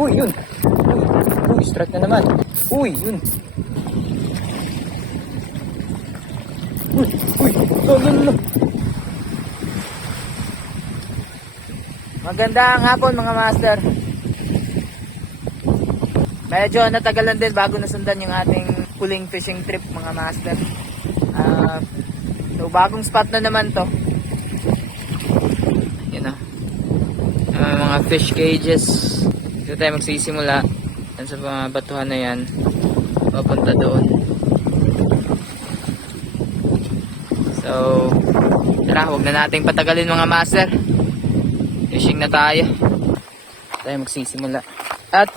Uy, yun. Uy, strike na naman. Uy, yun. Uy, no. Magandang hapon mga master. Medyo natagalan din bago nasundan yung ating huling fishing trip mga master. So bagong spot na naman to. Yun na. Mga fish cages. Dito tayo magsisimula. Yan sa mga batuhan na yan. Papunta doon. So tara, huwag na nating patagalin mga master. Fishing na tayo. Tayo magsisimula. At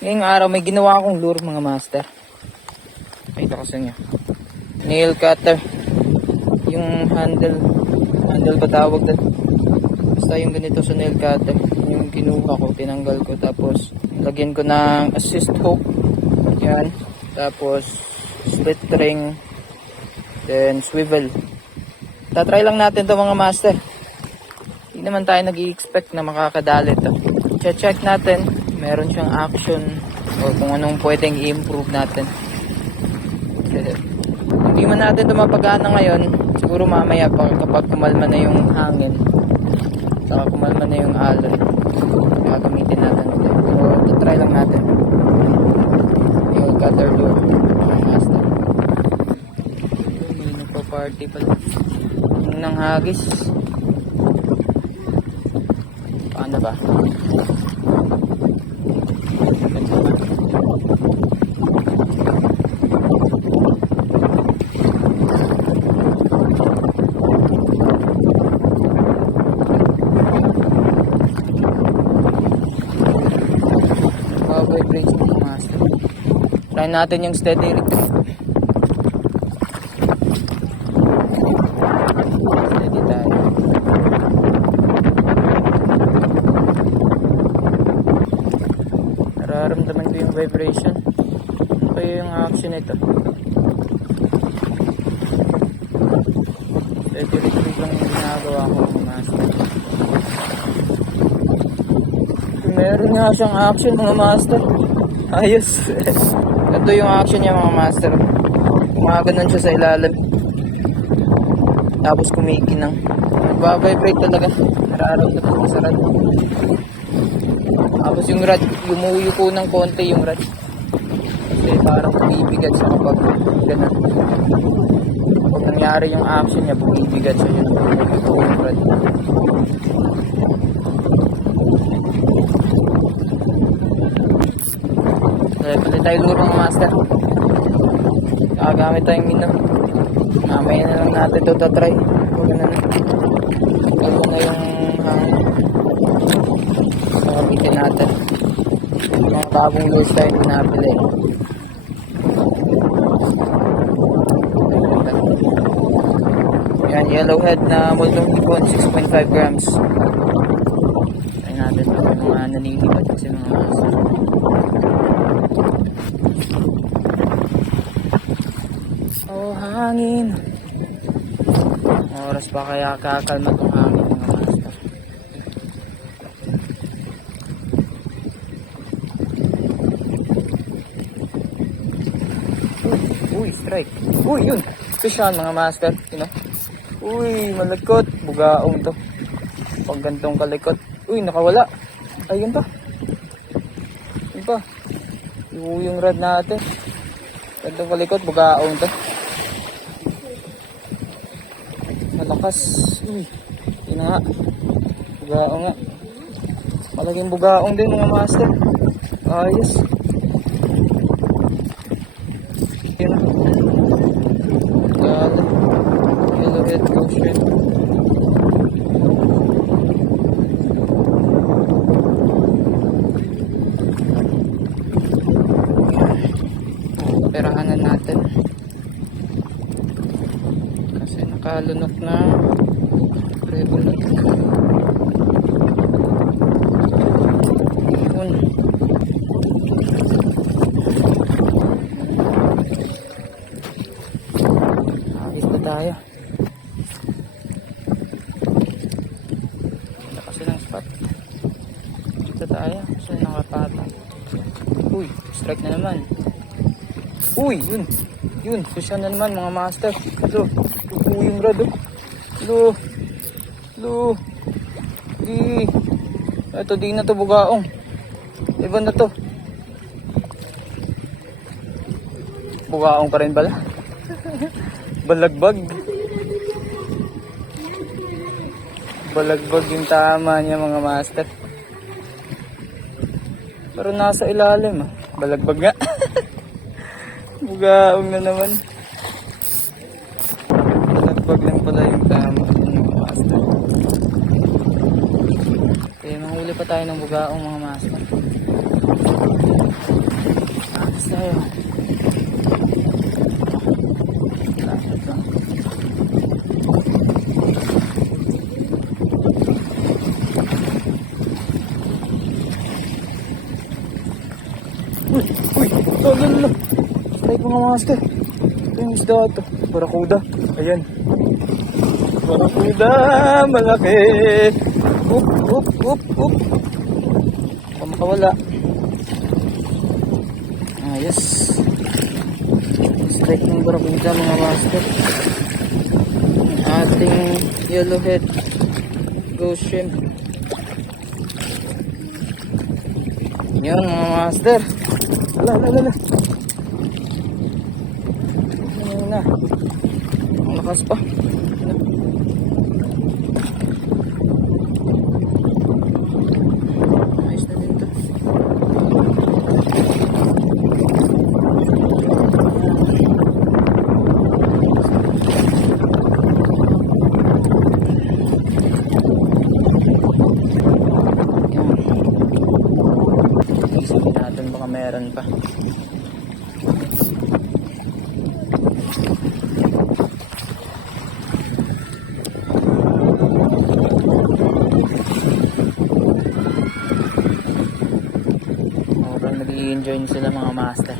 ngayong araw may ginawa akong lure mga master. Pakita ko sa inyo. Nail cutter. Yung handle ba tawag doon? Basta yung ganito sa nail cutter. Yung kinuha ko, tinanggal ko. Tapos lagyan ko ng assist hook. Yan. Tapos split ring. Then swivel. Tatry lang natin to mga master. Hindi naman tayo nag-i-expect na makakadali to. Check natin. Meron siyang action. O kung anong pwedeng i-improve natin. Hindi man natin ito mapagana ngayon. Siguro mamaya pa kapag kumalma na yung hangin. Saka kumalma na yung alon. Gagamitin natin ito. Pero try lang natin. Yung cutter lure. Master. May nagpa-party pala. Yung nang hagis. Paano ba? Vibrates mga master. Try natin yung steady retrieve. Steady tayo. Nararamdaman ko yung vibration. Ano kaya yung action nito? Steady retrieve lang yung ginagawa ko mga master. Meron nga siyang action mga master. Ayos. Ito yung action niya mga master. Kumaganon siya sa ilalim. Tapos kumikinang. Nagbabibrate talaga. Nararamdaman ko sa rad. Tapos yung rad, yumuyuko ng konti yung rad. Kasi parang bumibigat siya kapag ganun. Kapag nangyari yung action niya, bumibigat siya yun. Yumuyuko yung rad. Palit tayo lure mga master. Nakagamit tayong minnow. Mamaya na lang natin ito tatry. Huwag na yung hangin. Gamitin natin. Mga bagong lures tayo pinapili. Yan, yellowhead na multong hipon, 6.5 grams. Try natin mga nanilipat kasi mga master. Oh, hangin. Oras pa kaya kakalma tong hangin mga master. Uy, strike. Uy, yun. Fish on mga master. You know? Uy, malagkot. Bugaong to. Pag gantong kalikot. Uy, nakawala. Ayun pa. Yun pa. Yung rad natin. Gantong kalikot. Bugaong to. Malakas. Uy, yun na nga. Bugaong nga. Malaging bugaong din mga master. Ayos. Yun na. Gala. Yellowhead ghost shrimp. Perahanan natin. Kasi nakalunok na prevalent. Yun. Ayos na tayo. Ganda kasi ng spot. Dito tayo. Kasi Patang. Uy, strike na naman. Uy, yun. Yun, susya na naman mga master. Ito, yung rad. Lo. Di. Ito, di na to bugaong. Iba na to. Bugaong pa rin bala. Balagbag. Balagbag yung tama niya mga master. Pero nasa ilalim ah. Balagbag nga. Bugaong na naman. Balagbag lang pala yung tama mga master. Okay, mahuli pa tayo ng bugaong mga master. Tapos tayo. Lapit lang. Uy, lalo. Strike mga master. Ito yung isda ito. Barakuda. Ayan. Barakuda, malaki. Up. Baka makawala. Ayos. Strike ng barakuda mga master. Ating yellowhead ghost shrimp. Yan mga master. Ala. Ano na. Ang lakas pa. Ayos na din to. Isipin natin baka meron pa. Nag-i-enjoy sila mga master.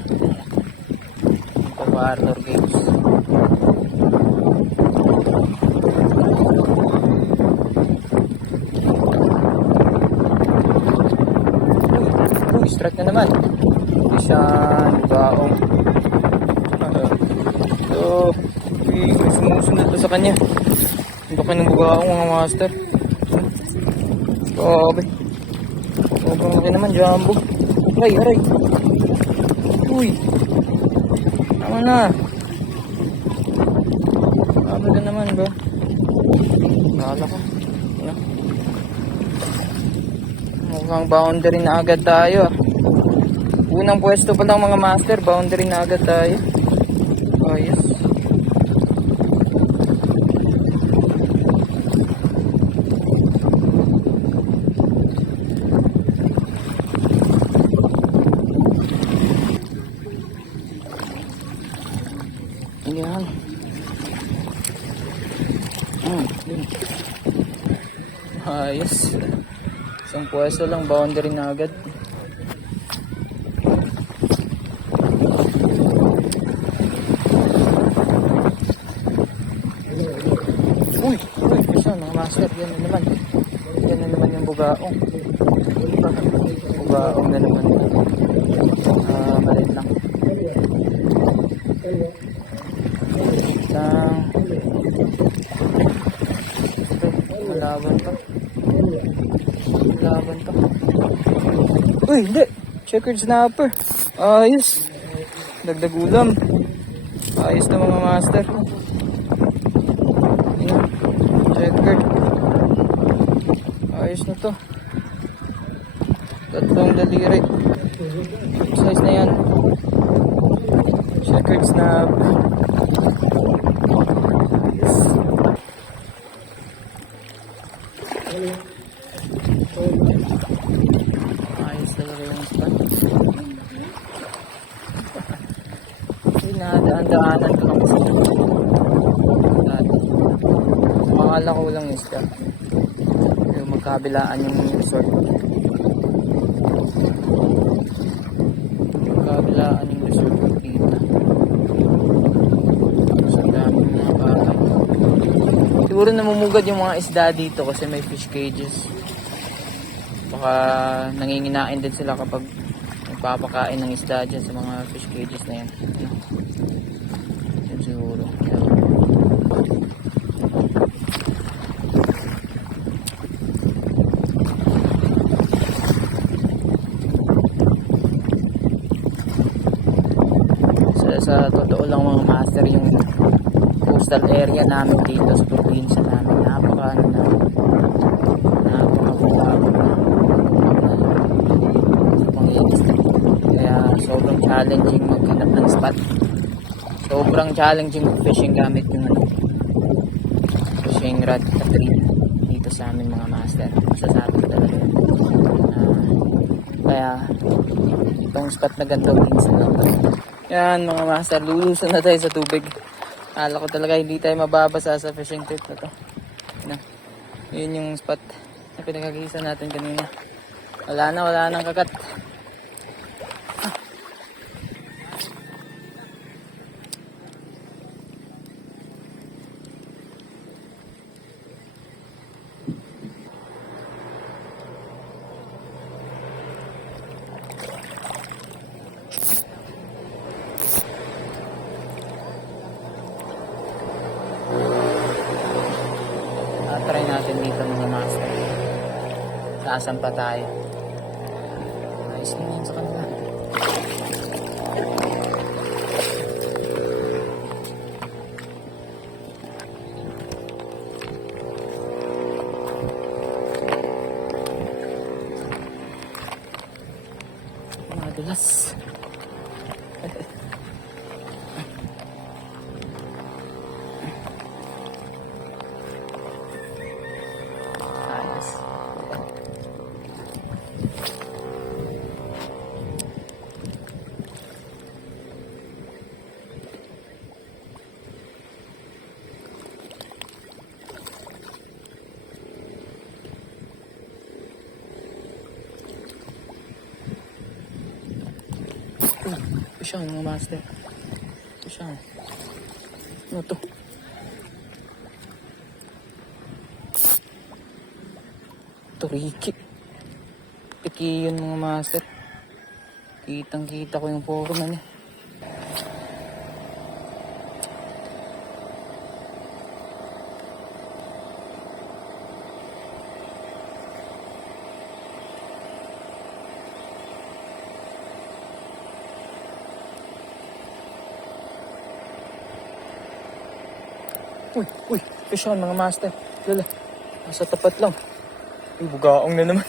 Pag-Arthur games. Uy, strike na naman. Isang baong. So, sumusunod pa sa kanya. Ang baka ng bugaong mga master. Grabe. Sobrang laki naman, jumbo. Aray. Uy. Tama na. Tama na naman ba? Kala ko. Ano? Mukhang boundary na agad tayo. Unang pwesto pa lang mga master. Boundary na agad tayo. Oh yes. Yan. Yun. Ayos. Isang pwesto lang, boundary na agad. Uy, isa mga master, yan na naman. Yan na naman yung bugaong. Bugaong na naman. Malit lang. Laban pa. Uy, hindi. Checkered snapper. Ayos. Dagdag ulam. Ayos na mga master. Checkered. Ayos na to. Tatlong daliri. Size na yan. Checkered snapper. Ayos talaga yung spot. Nadaan-daanan ko lang sa dati. Makakala ko lang yung isda. Yung magkabilaan yung resort. Magkabilaan yung resort dito. Sa daming mga bata. Siguro namumugad yung mga isda dito kasi may fish cages. Baka baka nanginginain din sila kapag nagpapakain ng isda dyan sa mga fish cages na yan. Yan siguro. Sa totoo lang mga master, yung coastal area namin dito sa probinsya namin, kaya sobrang challenging maghanap ng spot, sobrang challenging fishing gamit yung fishing rod at reel dito sa amin mga master. Masasabi ko talaga kaya itong spot na ganito minsan lang. Yan mga master, lulusan na tayo sa tubig. Akala ko talaga hindi tayo mababasa sa fishing trip na to. Yun yung spot na pinagkagisa natin kanina. Wala nang kagat. Try natin dito mga master. Saan pa tayo? Ayos na yun sa kanila. Madulas. Pusyan mga master. Pusyan. Ano to? Turiki. Piki yun mga master. Kitang kita ko yung forma niya. Uy, fish on mga master. Lala, nasa tapat lang. Uy, bugaong na naman.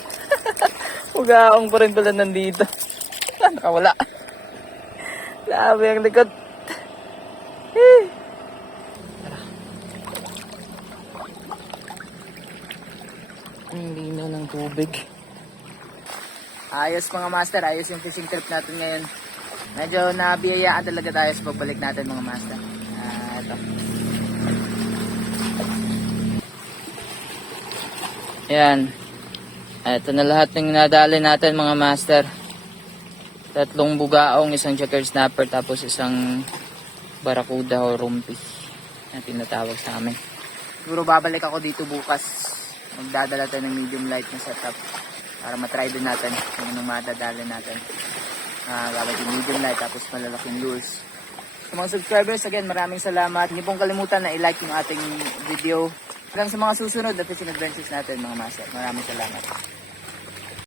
Bugaong pa rin pala nandito. Nakawala. Labi ang likod. Ang linaw ng tubig. Ayos mga master, ayos yung fishing trip natin ngayon. Medyo nabiyayaan talaga tayo sa pagbalik natin mga master. Ito. Yan. Ito na lahat ng nadali natin mga master. 3 bugaong, 1 checker snapper, tapos 1 barakuda o rumpi na tinatawag sa amin. Siguro babalik ako dito bukas. Magdadala tayo ng medium light na setup para matry din natin kung anong madadali natin. Gamit yung medium light tapos malalaking lures. Sa mga subscribers, again, maraming salamat. Hindi pong kalimutan na i-like yung ating video. Hanggang sa mga susunod na fishing adventures natin mga master. Maraming salamat.